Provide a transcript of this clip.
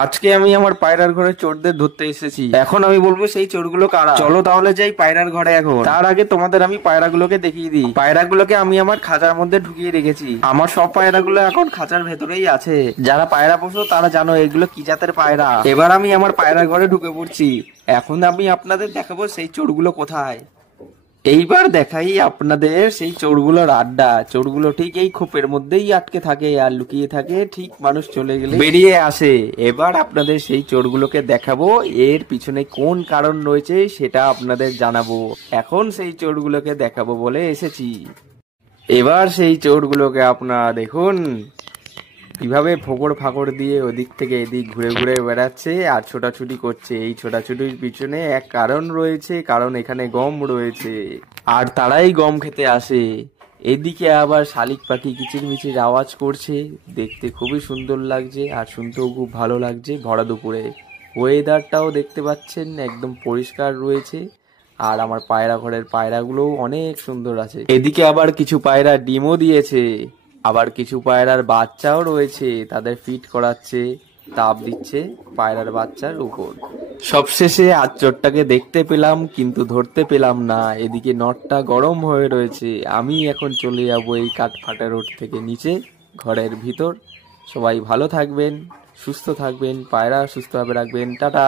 আজকে আমি আমার পায়রার ঘরে চোরদের ধরতে এসেছি। এখন আমি বলবো সেই চোরগুলো কারা। চলো তাহলে যাই পায়রার ঘরে। এখন তার আগে তোমাদের আমি পায়রাগুলোকে দেখিয়ে দিই। পায়রাগুলোকে আমি আমার খাঁচার মধ্যে ঢুকিয়ে রেখেছি। আমার সব পায়রাগুলো এখন খাঁচার ভেতরেই আছে। যারা পায়রা পোষো তারা জানো এগুলো কি জাতের পায়রা। এবার আমি আমার পায়রার ঘরে ঢুকে পড়ছি। এখন আমি আপনাদের দেখাবো সেই চোরগুলো কোথায়। এইবার দেখাই আপনাদের সেই চোরগুলোর আড্ডা। চোরগুলো ঠিক এই খোপের মধ্যেই আটকে থাকে আর লুকিয়ে থাকে, ঠিক মানুষ চলে গেলে বেরিয়ে আসে। এবার আপনাদের সেই চোরগুলোকে দেখাবো, এর পিছনে কোন কারণ রয়েছে সেটা আপনাদের জানাবো। এখন সেই চোরগুলোকে দেখাবো বলে এসেছি। এবার সেই চোরগুলোকে আপনারা দেখুন কিভাবে ফোকর ফাকর দিয়ে ওদিক থেকে এদিক ঘুরে ঘুরে বেড়াচ্ছে আর ছোটাছুটি করছে। এই ছোটাছুটির পিছনে এক কারণ রয়েছে, কারণ এখানে গম রয়েছে আর তারাই গম খেতে আসে। এদিকে আবার শালিক পাখি কিচিরমিচির আওয়াজ করছে, দেখতে খুবই সুন্দর লাগছে আর শুনতেও খুব ভালো লাগছে ভরা দুপুরে। ওয়েদারটাও দেখতে পাচ্ছেন একদম পরিষ্কার রয়েছে। আর আমার পায়রা ঘরের পায়রাগুলোও অনেক সুন্দর আছে। এদিকে আবার কিছু পায়রা ডিমও দিয়েছে, আবার কিছু পায়রার বাচ্চাও রয়েছে, তাদের ফিট করাচ্ছে, তাপ দিচ্ছে পায়রার বাচ্চার উপর। সবশেষে আঁচড়টাকে দেখতে পেলাম কিন্তু ধরতে পেলাম না। এদিকে নটটা গরম হয়ে রয়েছে। আমি এখন চলে যাবো এই কাঠফাটা রোড থেকে নিচে ঘরের ভিতর। সবাই ভালো থাকবেন, সুস্থ থাকবেন, পায়রা সুস্থভাবে রাখবেন। টাটা।